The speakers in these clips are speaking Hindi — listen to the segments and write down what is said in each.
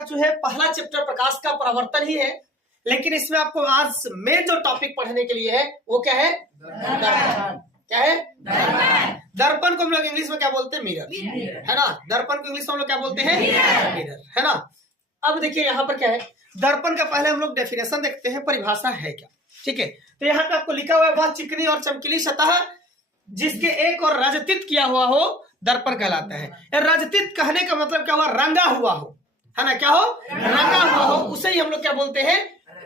जो है पहला चैप्टर प्रकाश का परावर्तन ही है, लेकिन इसमें आपको आज मेन जो टॉपिक पढ़ने के लिए है वो क्या है? दर्पण। क्या है? दर्पण को हम लोग इंग्लिश में क्या बोलते हैं? मिरर, है ना। दर्पण को इंग्लिश में हम लोग क्या बोलते हैं? मिरर, है ना। अब देखिए यहाँ पर क्या है, दर्पण का पहले हम लोग डेफिनेशन देखते हैं, परिभाषा है क्या। ठीक है, तो यहाँ पे आपको लिखा हुआ है, वह चिकनी और चमकीली सतह जिसके एक और रजतित किया हुआ हो दर्पण कहलाता है। रजतित कहने का मतलब क्या हुआ? रंगा हुआ हो, है ना। क्या हो? रंगा हुआ हो, उसे ही हम लोग क्या बोलते हैं?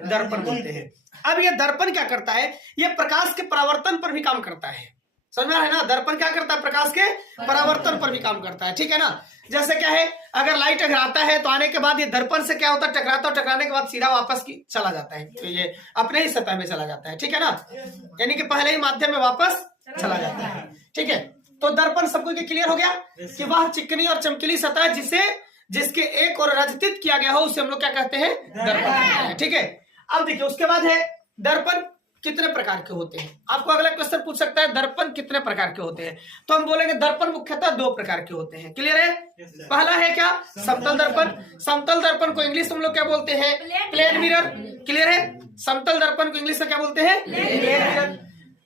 दर्पण बोलते हैं। अब ये दर्पण क्या करता है? ये प्रकाश के परावर्तन पर भी काम करता है, समझ में आ रहा है ना। दर्पण क्या करता है? प्रकाश के परावर्तन पर भी काम करता है, ठीक है ना। जैसे क्या है, अगर लाइट टकराता है तो आने के बाद ये दर्पण से क्या होता है? टकराता है, टकराने के बाद सीधा वापस चला जाता है, तो ये अपने ही सतह में चला जाता है, ठीक है ना। यानी कि पहले ही माध्यम में वापस चला जाता है, ठीक है। तो दर्पण सबको क्लियर हो गया कि वह चिकनी और चमकीली सतह जिसके एक और रजतित किया गया हो उसे हम लोग क्या कहते हैं? दर्पण कहते हैं, ठीक है। अब देखिए उसके बाद है दर्पण कितने प्रकार के होते हैं। आपको अगला क्वेश्चन पूछ सकता है दर्पण कितने प्रकार के होते हैं, तो हम बोलेंगे दर्पण मुख्यतः दो प्रकार के होते हैं। क्लियर है? पहला है क्या? समतल दर्पण। समतल दर्पण को इंग्लिश में हम लोग क्या बोलते हैं? Plane mirror. क्लियर है? समतल दर्पण को इंग्लिश में क्या बोलते हैं? Plane mirror.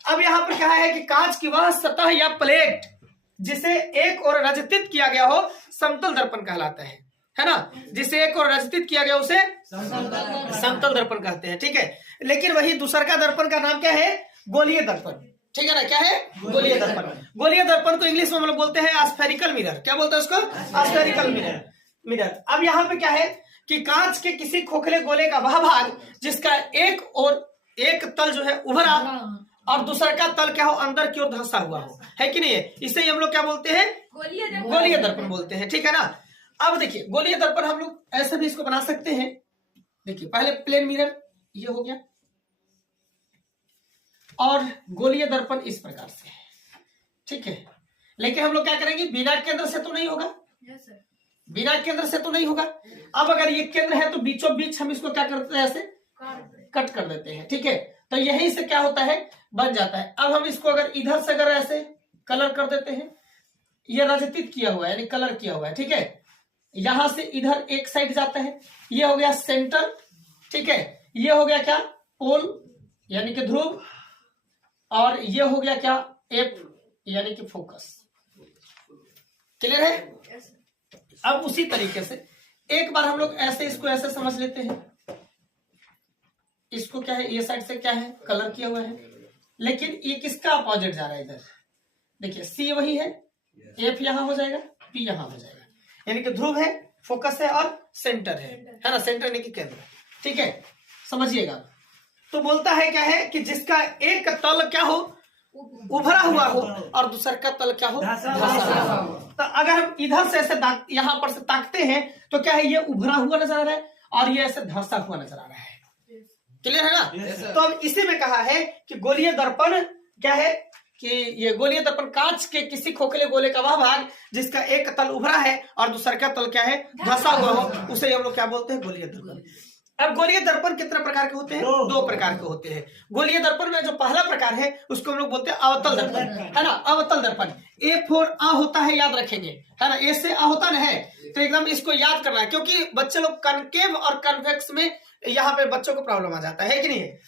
अब यहाँ पर क्या है कि कांच की वह सतह या प्लेट जिसे एक और रजतित किया गया हो समतल दर्पण कहलाता है ना। जिसे एक और रजतित किया गया उसे समतल दर्पण कहते हैं, ठीक है। लेकिन वही दूसर का दर्पण का नाम क्या है? गोलीय दर्पण, ठीक है ना। क्या है? गोलीय दर्पण। गोलीय दर्पण को इंग्लिश में हम लोग बोलते हैं स्फेरिकल मिरर। क्या बोलते हैं उसको? Spherical mirror. अब यहाँ पे क्या है कि कांच के किसी खोखले गोले का वह भाग जिसका एक तल जो है उभरा और दूसरा का तल क्या हो? अंदर की ओर धंसा हुआ हो, है कि नहीं है। इसे हम लोग क्या बोलते हैं? गोलीय दर्पण बोलते हैं, ठीक है ना। अब देखिए गोलीय दर्पण हम लोग ऐसे भी इसको बना सकते हैं। देखिए पहले प्लेन मिरर ये हो गया और गोलीय दर्पण इस प्रकार से है, ठीक है। लेकिन हम लोग क्या करेंगे? बिना केंद्र से तो नहीं होगा, बिना केंद्र से तो नहीं होगा। अब अगर ये केंद्र है तो बीचों बीच हम इसको क्या करते हैं? ऐसे कट कर देते हैं, ठीक है। तो यहीं से क्या होता है? बन जाता है। अब हम इसको अगर इधर से अगर ऐसे कलर कर देते हैं, ये रजतित किया हुआ है यानी कलर किया हुआ है, ठीक है। यहां से इधर एक साइड जाता है, ये हो गया सेंटर, ठीक है। ये हो गया क्या? पोल यानी कि ध्रुव, और ये हो गया क्या? एफ यानी कि फोकस। क्लियर है? अब उसी तरीके से एक बार हम लोग ऐसे इसको ऐसे समझ लेते हैं। इसको क्या है? ये साइड से क्या है? कलर किया हुआ है, लेकिन ये किसका अपोजिट जा रहा है? इधर देखिए सी वही है, एफ यहां हो जाएगा, पी यहां हो जाएगा, यानी कि ध्रुव है, फोकस है और सेंटर है ना। सेंटर यानी कि केंद्र, ठीक है। समझिएगा। तो बोलता है क्या है कि जिसका एक तल क्या हो? उभरा हुआ हो और दूसरा का तल क्या हो? धंसा हुआ हो। तो अगर हम इधर से ऐसे यहां पर से ताकते हैं तो क्या है? ये उभरा हुआ नजर आ रहा है और ये ऐसे धंसा हुआ नजर आ रहा है। क्लियर है ना? तो अब इसी में कहा है कि गोलीय दर्पण क्या है कि ये गोलीय दर्पण कांच के किसी खोखले गोले का वह भाग जिसका एक तल उभरा है और दूसरा का तल क्या है? धंसा हुआ हो, उसे हम लोग क्या बोलते हैं? गोलीय दर्पण। अब गोलीय दर्पण कितने प्रकार के होते हैं? दो प्रकार के होते हैं। गोलीय दर्पण में जो पहला प्रकार है उसको हम लोग बोलते हैं अवतल दर्पण, है ना। अवतल दर्पण ए फॉर आ होता है, याद रखेंगे, है ना। ए से आ होता ना है, तो एकदम इसको याद करना है, क्योंकि बच्चे लोग कनकेव और कन्वेक्स में यहाँ पे बच्चों को प्रॉब्लम आ जाता है कि नहीं है।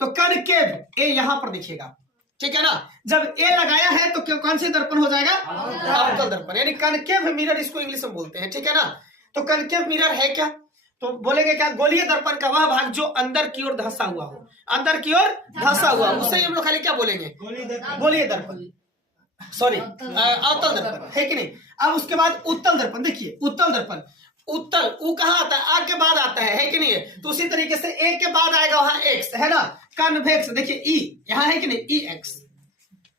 तो कनकेव ए यहाँ पर दिखेगा, ठीक है ना। जब ए लगाया है तो कौन सी दर्पण हो जाएगा? अवतल दर्पण, यानी कनकेव मिरर इसको इंग्लिश में बोलते हैं, ठीक है ना। तो कनकेव मिरर है क्या? तो बोलेंगे क्या? गोलीय दर्पण का वह भाग जो अंदर की ओर धंसा हुआ हो, अंदर की ओर धंसा हुआ, उसे हम लोग खाली क्या बोलेंगे? गोलीय दर्पण, सॉरी अवतल दर्पण, है कि नहीं। अब उसके बाद उत्तल दर्पण। देखिए उत्तल दर्पण, उत्तल ऊ कहाँ आता है? आ के बाद आता है कि नहीं है। तो उसी तरीके से एक के बाद आएगा वहां एक्स, है ना। कन्वेक्स देखिए ई यहाँ है कि नहीं, ई एक्स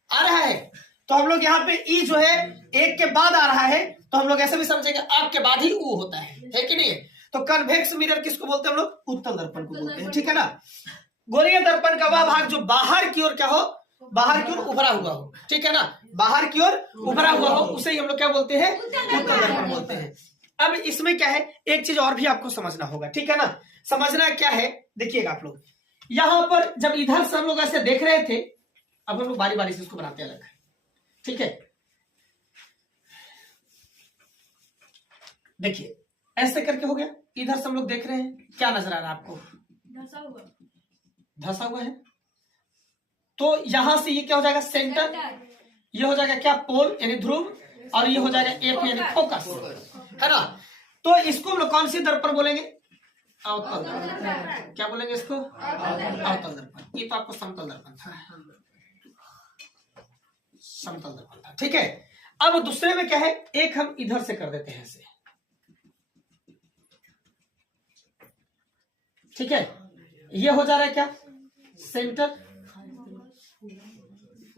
आ रहा है। तो हम लोग यहाँ पे ई जो है एक के बाद आ रहा है, तो हम लोग ऐसे भी समझेंगे आप के बाद ही ऊ होता है कि नहीं है। तो कन्वेक्स मिरर किसको बोलते हैं हम लोग? उत्तल दर्पण को बोलते हैं, ठीक है ना। गोलीय दर्पण का वह भाग जो बाहर की ओर क्या हो? बाहर की ओर उभरा हुआ हो, ठीक है ना। बाहर की ओर उभरा हुआ हो उसे ही हम लोग क्या बोलते हैं? उत्तल दर्पण बोलते हैं। अब इसमें क्या है, एक चीज और भी आपको समझना होगा, ठीक है ना। समझना क्या है? देखिएगा आप लोग यहां पर जब इधर से हम लोग ऐसे देख रहे थे, अब हम लोग बारी बारी से इसको बनाते हैं अलग, ठीक है। देखिए ऐसे करके हो गया, इधर से हम लोग देख रहे हैं क्या नजर आ रहा है आपको? धंसा हुआ है। तो यहां से ये क्या हो जाएगा? सेंटर। ये हो जाएगा क्या? पोल यानी ध्रुव। और ये हो जाएगा एफ यानी फोकस, है ना? तो इसको हम लोग कौन सी दर्पण बोलेंगे? अवतल दर्पण। क्या बोलेंगे इसको? अवतल दर्पण। ये तो आपको समतल दर्पण था, समतल दर्पण था, ठीक है। अब दूसरे में क्या है? एक हम इधर से कर देते हैं ऐसे, ठीक है। ये हो जा रहा है क्या? सेंटर,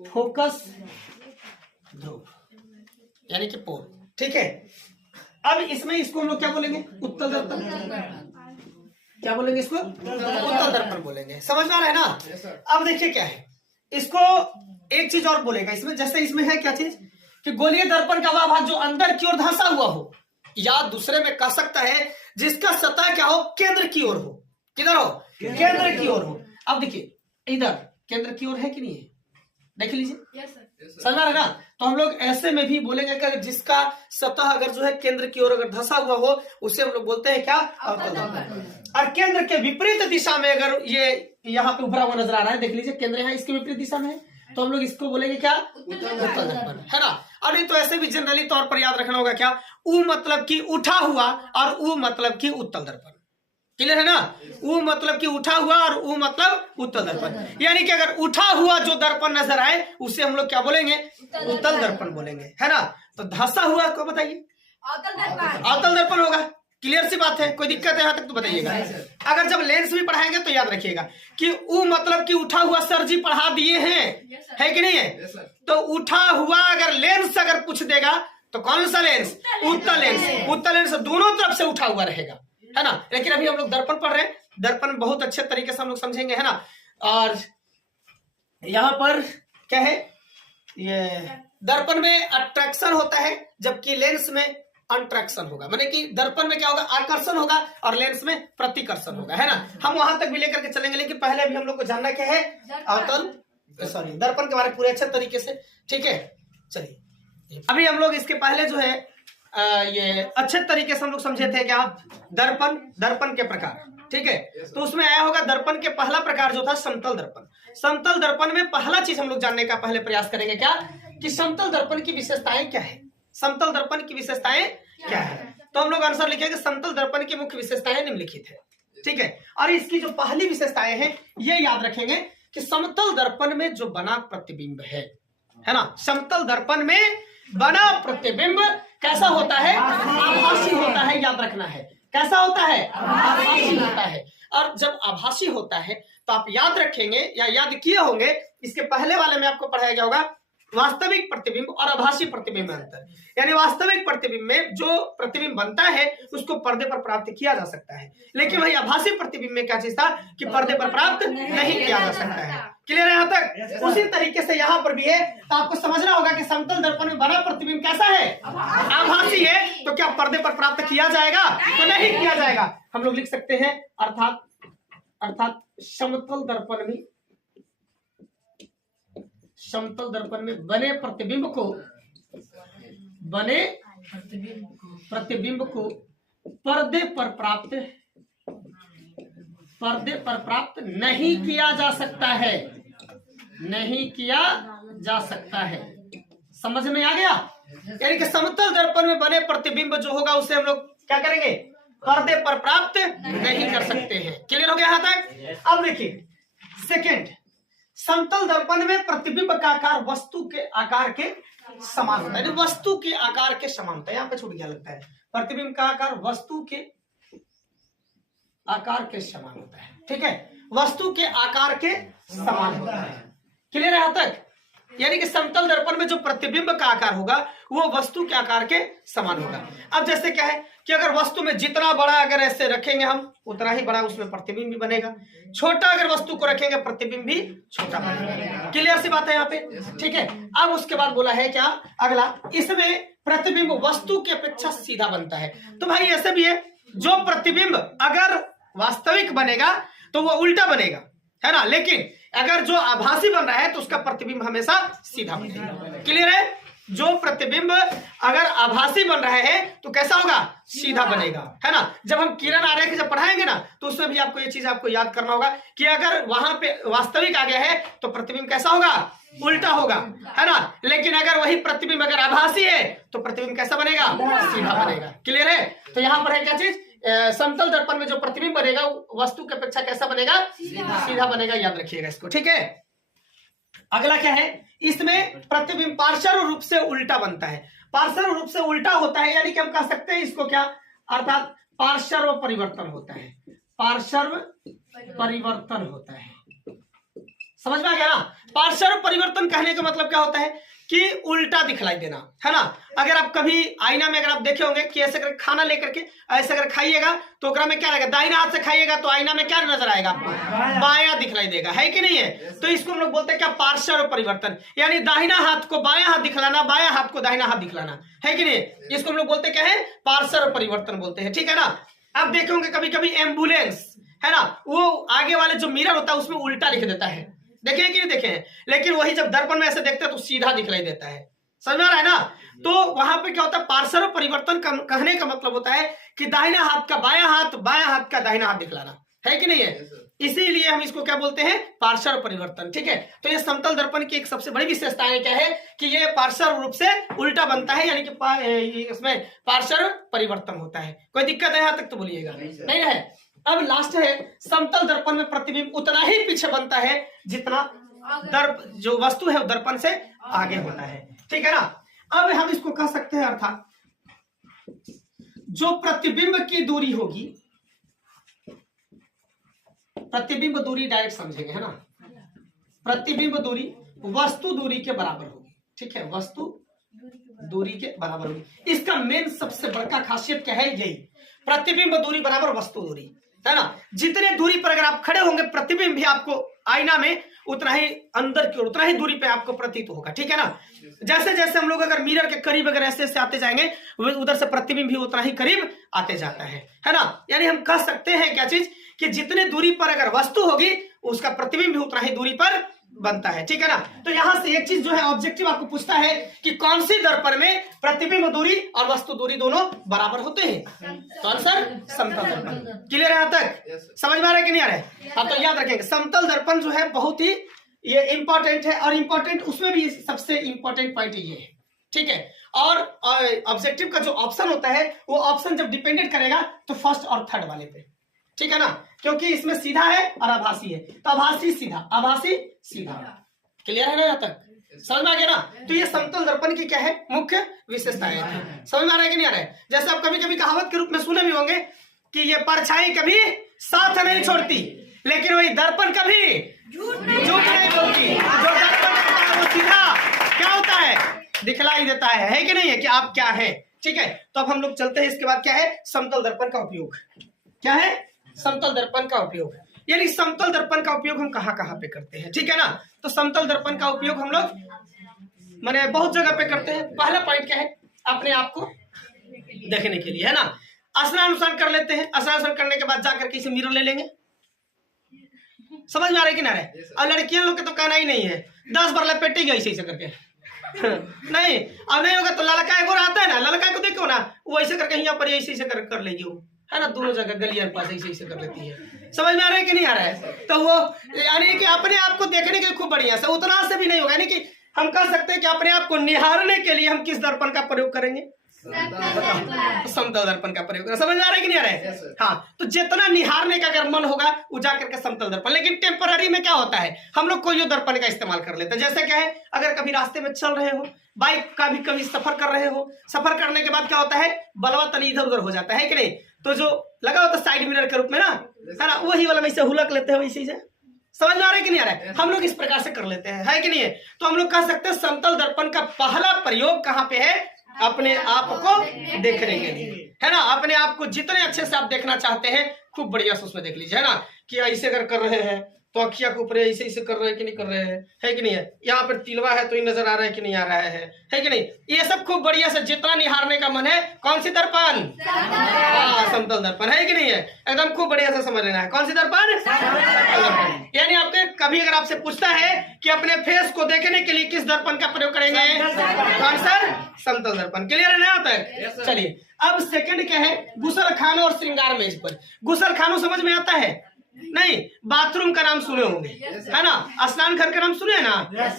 फोकस, ध्रुव यानी कि पोल, ठीक है। अब इसमें इसको हम लोग क्या बोलेंगे? उत्तल दर्पण। क्या बोलेंगे इसको? उत्तल दर्पण बोलेंगे। समझ में आ रहा है ना? अब देखिए क्या है, इसको एक चीज और बोलेगा इसमें, जैसे इसमें है क्या चीज कि गोलीय दर्पण का वह भाग जो अंदर की ओर धंसा हुआ हो, या दूसरे में कह सकता है जिसका सतह क्या हो? केंद्र की ओर हो। किधर हो? केंद्र की ओर हो। अब देखिए इधर केंद्र की ओर है कि नहीं है? देख लीजिए, समझ रहा है ना? तो हम लोग ऐसे में भी बोलेंगे कि जिसका सतह अगर जो है केंद्र की ओर अगर धंसा हुआ हो, उसे हम लोग बोलते हैं क्या? अवतल दर्पण। और केंद्र के विपरीत दिशा में अगर ये यहाँ पे उभरा हुआ नजर आ रहा है, देख लीजिए केंद्र यहाँ इसके विपरीत दिशा में है, तो हम लोग इसको बोलेंगे क्या? उत्तल दर्पण, है ना? और नहीं तो ऐसे भी जनरली तौर पर याद रखना होगा क्या? उ मतलब कि उठा हुआ और उ मतलब कि उत्तल दर्पण। क्लियर है ना? उ मतलब कि उठा हुआ और उ मतलब उत्तल दर्पण। यानी कि अगर उठा हुआ जो दर्पण नजर आए उसे हम लोग क्या बोलेंगे? उत्तल दर्पण बोलेंगे, है ना? तो धंसा हुआ को बताइए, अवतल दर्पण होगा। क्लियर सी बात है? कोई दिक्कत है यहां तक तो बताइएगा। अगर जब लेंस भी पढ़ाएंगे तो याद रखिएगा कि उ मतलब कि उठा हुआ सर जी पढ़ा दिए हैं, है कि नहीं है? तो उठा हुआ अगर लेंस अगर पूछ देगा तो कौन सा लेंस? उत्तल लेंस। उत्तल लेंस दोनों तरफ से उठा हुआ रहेगा, है ना? लेकिन अभी हम लोग दर्पण पढ़ रहे हैं, दर्पण बहुत अच्छे तरीके से हम लोग समझेंगे, है ना? और यहां पर क्या है? ये दर्पण में अट्रैक्शन होता है जबकि लेंस में अनट्रैक्शन होगा। माने कि दर्पण में क्या होगा? आकर्षण होगा और लेंस में प्रतिकर्षण होगा, है ना? हम वहां तक भी लेकर के चलेंगे, लेकिन पहले अभी हम लोग को जानना क्या है? दर्पण के बारे में पूरे अच्छे तरीके से, ठीक है। चलिए अभी हम लोग इसके पहले जो है ये अच्छे तरीके से हम लोग समझे थे क्या? दर्पण के प्रकार, ठीक है। तो उसमें आया होगा दर्पण के पहला प्रकार जो था समतल दर्पण। समतल दर्पण में पहला चीज हम लोग जानने का पहले प्रयास करेंगे क्या कि समतल दर्पण की विशेषताएं क्या है? समतल दर्पण की विशेषताएं क्या है? तो हम लोग आंसर लिखेंगे समतल दर्पण की मुख्य विशेषताएं निम्नलिखित है, ठीक है। और इसकी जो पहली विशेषताएं हैं ये याद रखेंगे कि समतल दर्पण में जो बना प्रतिबिंब है ना? समतल दर्पण में बना प्रतिबिंब कैसा होता है? आभासी होता है, याद रखना है। कैसा होता है? आभासी होता है। और जब आभासी होता है तो आप याद रखेंगे या याद किए होंगे, इसके पहले वाले में आपको पढ़ाया गया होगा वास्तविक प्रतिबिंब और आभासी प्रतिबिंब में अंतर। यानी वास्तविक प्रतिबिंब में जो प्रतिबिंब बनता है उसको पर्दे पर प्राप्त किया जा सकता है, लेकिन वही आभासी प्रतिबिंब में क्या चीज था कि पर्दे पर प्राप्त नहीं किया जा सकता है। क्लियर है यहाँ तक? उसी तरीके से यहाँ पर भी है। तो आपको समझना होगा कि समतल दर्पण में बना प्रतिबिंब कैसा है? आभासी है। तो क्या पर्दे पर प्राप्त किया जाएगा? तो नहीं किया जाएगा। हम लोग लिख सकते हैं अर्थात समतल दर्पण में बने प्रतिबिंब को पर्दे पर प्राप्त नहीं किया जा सकता है, नहीं किया जा सकता है। समझ में आ गया? यानी कि समतल दर्पण में बने प्रतिबिंब जो होगा उसे हम लोग क्या करेंगे? पर्दे पर प्राप्त नहीं कर सकते हैं। क्लियर हो गया यहां तक? अब देखिए सेकेंड, समतल दर्पण में प्रतिबिंब का आकार वस्तु के आकार के समान होता है। वस्तु के आकार के समान होता है, यहाँ पे छूट गया लगता है। प्रतिबिंब का आकार वस्तु के आकार के समान होता है, ठीक है। वस्तु के आकार के समान होता है। क्लियर है यहां तक? यानी कि समतल दर्पण में जो प्रतिबिंब का आकार होगा वो वस्तु के आकार के समान होगा। अब जैसे क्या है कि अगर वस्तु में जितना बड़ा अगर ऐसे रखेंगे हम उतना ही बड़ा उसमें प्रतिबिंब भी बनेगा, छोटा अगर वस्तु को रखेंगे प्रतिबिंब भी छोटा बनेगा। क्लियर सी बात है यहाँ पे, ठीक है। अब उसके बाद बोला है क्या अगला, इसमें प्रतिबिंब वस्तु की अपेक्षा सीधा बनता है। तो भाई ऐसे भी है, जो प्रतिबिंब अगर वास्तविक बनेगा तो वो उल्टा बनेगा, है ना, लेकिन अगर जो आभासी बन रहा है तो उसका प्रतिबिंब हमेशा सीधा बनेगा। क्लियर है? जो प्रतिबिंब अगर आभासी बन रहे हैं तो कैसा होगा, सीधा बनेगा, है ना। जब हम किरण आरेख जब पढ़ाएंगे ना तो उसमें भी आपको ये चीज आपको याद करना होगा कि अगर वहां पे वास्तविक आ गया है तो प्रतिबिंब कैसा होगा, उल्टा होगा, है ना। लेकिन अगर वही प्रतिबिंब अगर आभासी है तो प्रतिबिंब कैसा बनेगा, सीधा बनेगा। क्लियर है। तो यहाँ पर है क्या चीज, समतल दर्पण में जो प्रतिबिंब बनेगा वस्तु की अपेक्षा कैसा बनेगा, सीधा बनेगा। याद रखिएगा इसको, ठीक है। अगला क्या है, इसमें प्रतिबिंब पार्श्व रूप से उल्टा बनता है। पार्श्व रूप से उल्टा होता है यानी कि हम कह सकते हैं इसको क्या, अर्थात पार्श्व परिवर्तन होता है। पार्श्व परिवर्तन होता है, समझ में आ गया ना। पार्श्व परिवर्तन कहने का मतलब क्या होता है कि उल्टा दिखलाई देना, है ना। अगर आप कभी आईना में अगर आप देखे होंगे कि ऐसे करके खाना लेकर के ऐसे अगर खाइएगा तो ओकरा में क्या लगेगा, दाहिना हाथ से खाइएगा तो आईना में क्या नजर आएगा, बायां दिखलाई देगा, है कि नहीं है। तो इसको हम लोग बोलते हैं क्या, पार्श्व परिवर्तन, यानी दाहिना हाथ को बायां हाथ दिखलाना, बायां हाथ को दाहिना हाथ दिखलाना, है कि नहीं। इसको हम लोग बोलते क्या है, पार्श्व परिवर्तन बोलते हैं, ठीक है ना। आप देखे होंगे कभी कभी एम्बुलेंस, है ना, वो आगे वाले जो मिरर होता है उसमें उल्टा लिख देता है, देखे कि नहीं देखे हैं। लेकिन वही जब दर्पण में ऐसे देखते हैं तो सीधा दिखलाई देता है, समझ में आ रहा है ना। तो वहां पे क्या होता है, पार्श्व परिवर्तन कहने का मतलब होता है कि दाहिना हाथ का बायां हाथ, बायां हाथ का दाहिना हाथ दिखलाना, है कि नहीं है। इसीलिए हम इसको क्या बोलते हैं, पार्श्व परिवर्तन, ठीक है। तो ये समतल दर्पण की एक सबसे बड़ी विशेषता क्या है कि ये पार्श्व रूप से उल्टा बनता है, यानी कि इसमें पार्श्व परिवर्तन होता है। कोई दिक्कत है यहाँ तक तो बोलिएगा, नहीं है। अब लास्ट है, समतल दर्पण में प्रतिबिंब उतना ही पीछे बनता है जितना जो वस्तु है वो दर्पण से आगे होता है, ठीक है ना। अब हम इसको कह सकते हैं अर्थात जो प्रतिबिंब की दूरी होगी, प्रतिबिंब दूरी डायरेक्ट समझेंगे, है ना। प्रतिबिंब दूरी वस्तु दूरी के बराबर होगी, ठीक है, वस्तु दूरी के बराबर होगी। इसका मेन सबसे बड़का खासियत क्या है, यही प्रतिबिंब दूरी बराबर वस्तु दूरी, है ना। जितने दूरी पर अगर आप खड़े होंगे प्रतिबिंब भी आपको आईना में उतना ही अंदर की ओर, उतना ही दूरी पे आपको प्रतीत होगा, ठीक है ना। जैसे जैसे हम लोग अगर मिरर के करीब अगर ऐसे ऐसे आते जाएंगे उधर से प्रतिबिंब भी उतना ही करीब आते जाता है ना। यानी हम कह सकते हैं क्या चीज कि जितने दूरी पर अगर वस्तु होगी उसका प्रतिबिंब भी उतना ही दूरी पर बनता है, ठीक है ना। तो यहां से एक चीज जो है ऑब्जेक्टिव आपको पूछता है कि कौन सी दर्पण में प्रतिबिंब दूरी और वस्तु दूरी दोनों बराबर होते हैं, तो आंसर समतल दर्पण। क्लियर है यहाँ तक, समझ में आ रहा है कि नहीं आ रहा है। अब तो याद रखेंगे समतल दर्पण जो है बहुत ही ये इंपॉर्टेंट है, और इंपॉर्टेंट उसमें भी सबसे इंपॉर्टेंट पॉइंट ये है, ठीक है। और ऑब्जेक्टिव का जो ऑप्शन होता है वो ऑप्शन जब डिपेंडेंट करेगा तो फर्स्ट और थर्ड वाले पे, ठीक है ना, क्योंकि इसमें सीधा है और आभासी है, तो आभासी सीधा, आभासी सीधा। क्लियर है ना यहाँ तक, समझ में आ गया ना। तो ये समतल दर्पण की क्या है, मुख्य विशेषताएं हैं। समझ में आ रहा है कि नहीं आ रहा है। जैसे आप कभी कभी कहावत के रूप में सुने भी होंगे कि ये परछाई कभी साथ नहीं छोड़ती, लेकिन वही दर्पण कभी झूठ नहीं बोलती। जो दर्पण होता है वो सीधा क्या होता है, दिखलाई देता है कि नहीं है, कि आप क्या है, ठीक है। तो अब हम लोग चलते हैं, इसके बाद क्या है, समतल दर्पण का उपयोग क्या है, समतल दर्पण का उपयोग, यानी समतल दर्पण का उपयोग हम कहाँ कहाँ पे करते हैं, ठीक है ना। तो समतल दर्पण का उपयोग हम लोग माने बहुत जगह पे करते हैं। पहला पॉइंट क्या है, अपने आप को देखने के लिए, है ना। स्नान कर लेते हैं, स्नान करने के बाद जाकर के इसे मिरर ले लेंगे। समझ में आ रहा है कि ना रहे। और लड़कियों लोग के तो कहना ही नहीं है, 10 बार लपेटेगी ऐसे ऐसे करके नहीं, अब नहीं होगा तो लड़का एगो आता है ना, लड़का को देखो ना वो ऐसे करके यहाँ पर ऐसे ऐसे कर लेगी वो, है ना, दोनों जगह गलियां पास ऐसे ऐसे कर लेती है। समझ में आ रहा है कि नहीं आ रहा है। तो वो यानी कि अपने आप को देखने के लिए खूब बढ़िया से, उतना से भी नहीं होगा, यानी कि हम कह सकते हैं कि अपने आप को निहारने के लिए हम किस दर्पण का प्रयोग करेंगे, समतल दर्पण का प्रयोग। समझ में आ रहा है कि नहीं आ रहा है। हाँ, तो जितना निहारने का अगर मन होगा वो जाकर के समतल दर्पण। लेकिन टेम्पररी में क्या होता है, हम लोग कोई दर्पण का इस्तेमाल कर लेते हैं। जैसे क्या है, अगर कभी रास्ते में चल रहे हो, बाइक का भी कभी सफर कर रहे हो, सफर करने के बाद क्या होता है, बलवा तनी इधर उधर हो जाता है कि नहीं, तो जो लगा होता है साइड मिरर के रूप में ना, है ना, वही वाला में इसे हुलक लेते हैं वैसे से। समझ में आ रहा है कि नहीं आ रहा है। हम लोग इस प्रकार से कर लेते हैं, है कि नहीं है। तो हम लोग कह सकते हैं समतल दर्पण का पहला प्रयोग कहाँ पे है, अपने आप को देखने के लिए, है ना। अपने आप को जितने अच्छे से आप देखना चाहते हैं खूब बढ़िया से उसमें देख लीजिए, है ना, कि ऐसे अगर कर रहे हैं तो अखिया के ऊपर ऐसे ऐसे कर रहे हैं कि नहीं कर रहे हैं, है कि नहीं है। यहाँ पर तिलवा है तो ये नजर आ रहा है कि नहीं आ रहा है कि नहीं। ये सब खूब बढ़िया से जितना निहारने का मन है, कौन सी दर्पण, समतल दर्पण, है कि नहीं है। एकदम खूब बढ़िया से समझ लेना है, कौन सी दर्पण, यानी आपके कभी अगर आपसे पूछता है कि अपने फेस को देखने के लिए किस दर्पण का प्रयोग करेंगे, कौन सा, समतल दर्पण। क्लियर है ना यहाँ तक। चलिए अब सेकंड क्या है, गुसलखानों और श्रृंगार मेज पर। गुसलखानों समझ में आता है, नहीं, बाथरूम का नाम सुने होंगे, है ना, स्नान घर का नाम सुने ना,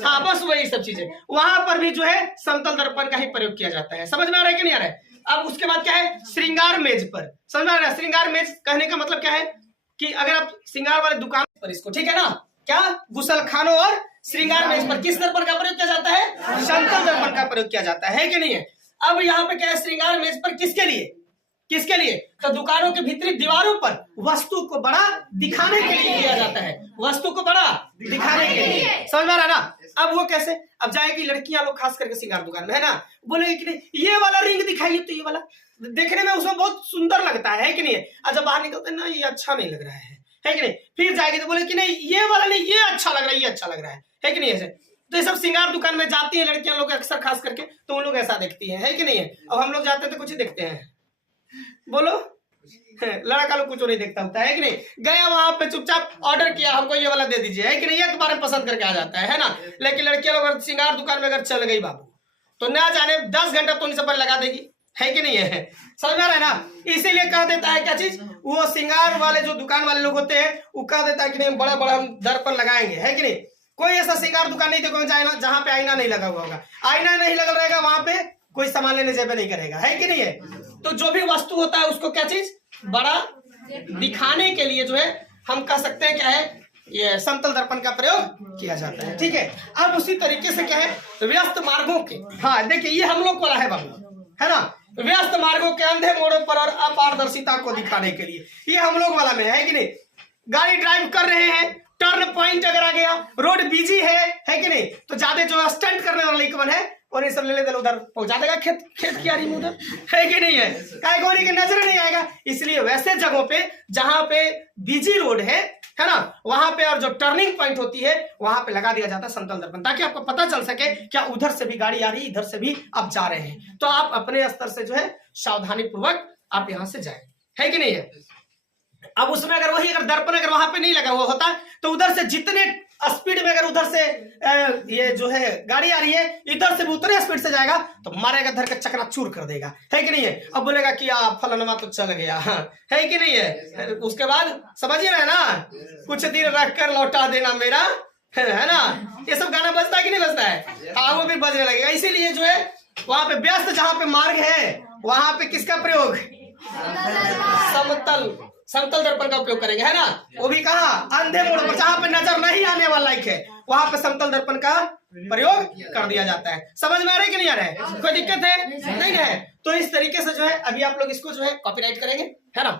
हाँ बस वही सब चीजें। वहां पर भी जो है समतल दर्पण का ही प्रयोग किया जाता है। समझ में आ रहा है कि नहीं आ रहा है। अब उसके बाद क्या है, श्रृंगार मेज पर। समझ में आ रहा है। श्रृंगार मेज कहने का मतलब क्या है कि अगर आप श्रृंगार वाले दुकान पर इसको, ठीक है ना, क्या गुसलखानों और श्रृंगार मेज पर किस दर्पण का प्रयोग किया जाता है, समतल दर्पण का प्रयोग किया जाता है कि नहीं है। अब यहाँ पे क्या है, श्रृंगार मेज पर किसके लिए, किसके लिए, तो दुकानों के भीतरी दीवारों पर वस्तु को बड़ा दिखाने के लिए किया जाता है, वस्तु को बड़ा दिखाने के लिए। समझ में आ रहा है ना। अब वो कैसे, अब जाएगी लड़कियां लोग खास करके श्रृंगार दुकान में, है ना, बोलेगी कि नहीं ये वाला रिंग दिखाइए, तो ये वाला देखने में उसमें बहुत सुंदर लगता है कि नहीं है। और जब बाहर निकलते ना, ये अच्छा नहीं लग रहा है कि नहीं। फिर जाएगी तो बोले कि नहीं ये वाला नहीं, ये अच्छा लग रहा है, ये अच्छा लग रहा है कि नहीं ऐसे। तो ये सब श्रृंगार दुकान में जाती है लड़कियां लोग अक्सर खास करके, तो उन लोग ऐसा देखती है कि नहीं है। अब हम लोग जाते हैं तो कुछ ही देखते हैं, बोलो, लड़का लोग कुछ नहीं देखता होता है कि नहीं। गया वहां पे चुपचाप ऑर्डर किया, हमको ये वाला दे दीजिए, है कि नहीं, ये तुम्हारे पसंद करके आ जाता है ना। लेकिन लड़कियां लोग अगर श्रृंगार दुकान में अगर चल गई बाबू, तो ना जाने 10 घंटा तो उनसे पर लगा देगी, है कि नहीं है। समझ में आ रहा है ना। इसीलिए कह देता है क्या चीज, वो श्रृंगार वाले जो दुकान वाले लोग होते हैं, वो कह देता है कि नहीं बड़ा बड़ा हम दर्पण लगाएंगे, है कि नहीं। कोई ऐसा श्रृंगार दुकान नहीं देखो जहां पे आईना नहीं लगा हुआ होगा। आईना नहीं लगा रहेगा वहां पे कोई सामान लेने जेबे नहीं करेगा, है कि नहीं है। तो जो भी वस्तु होता है उसको क्या चीज बड़ा दिखाने के लिए जो है हम कह सकते हैं क्या है, ये समतल दर्पण का प्रयोग किया जाता है, ठीक है। अब उसी तरीके से क्या है, व्यस्त मार्गों के, हाँ देखिए ये हम लोग वाला है बाबू, है ना, व्यस्त मार्गों के अंधे मोड़ों पर और अपारदर्शिता को दिखाने के लिए, ये हम लोग वाला में है कि नहीं। गाड़ी ड्राइव कर रहे हैं, टर्न पॉइंट अगर आ गया, रोड बिजी है कि नहीं, तो ज्यादा जो स्टंट करने वाला इक्वन है और ये सब ले लेते उधर पहुंचा देगा खेत कियारी में उधर, है कि नहीं है। काय गोरी के नजर नहीं आएगा। इसलिए वैसे जगहों पे जहां पे बिजी रोड है ना, वहां पे और जो टर्निंग पॉइंट होती है वहां पे लगा दिया जाता है समतल दर्पण, ताकि आपको पता चल सके क्या उधर से भी गाड़ी आ रही है, इधर से भी आप जा रहे हैं, तो आप अपने स्तर से जो है सावधानी पूर्वक आप यहां से जाए, है कि नहीं है। अब उसमें अगर वही अगर दर्पण अगर वहां पे नहीं लगा हुआ होता तो उधर से जितने स्पीड में अगर उधर से ये जो है गाड़ी आ रही है, इधर से भी उतने स्पीड से जाएगा तो मारेगा, धर का चकनाचूर कर देगा, है कि नहीं है। अब बोलेगा कि फलाना तो चल गया, है कि नहीं है। उसके बाद समझिए ना, कुछ दिन रख कर लौटा देना मेरा, है ना, ये सब गाना बजता है कि नहीं बजता है, हाँ वो भी बजने लगेगा। इसीलिए जो है वहां पे व्यस्त जहां पे मार्ग है वहां पे किसका प्रयोग, समतल दर्पण का उपयोग करेंगे, है ना। वो भी कहा अंधे मोड़ पर जहां पे नजर नहीं आने वाला लायक है वहां पे समतल दर्पण का प्रयोग कर दिया जाता है। समझ में आ रहा है कि नहीं आ रहा है, कोई दिक्कत है नहीं है। तो इस तरीके से जो है अभी आप लोग इसको जो है कॉपीराइट करेंगे, है ना।